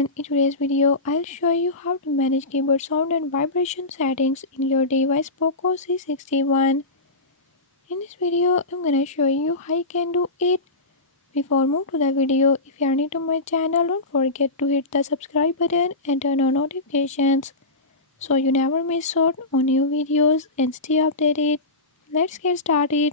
everyone, in today's video I'll show you how to manage keyboard sound and vibration settings in your device Poco C61. In this video I'm gonna show you how you can do it. Before move to the video, if you are new to my channel, don't forget to hit the subscribe button and turn on notifications so you never miss out on new videos and stay updated. Let's get started.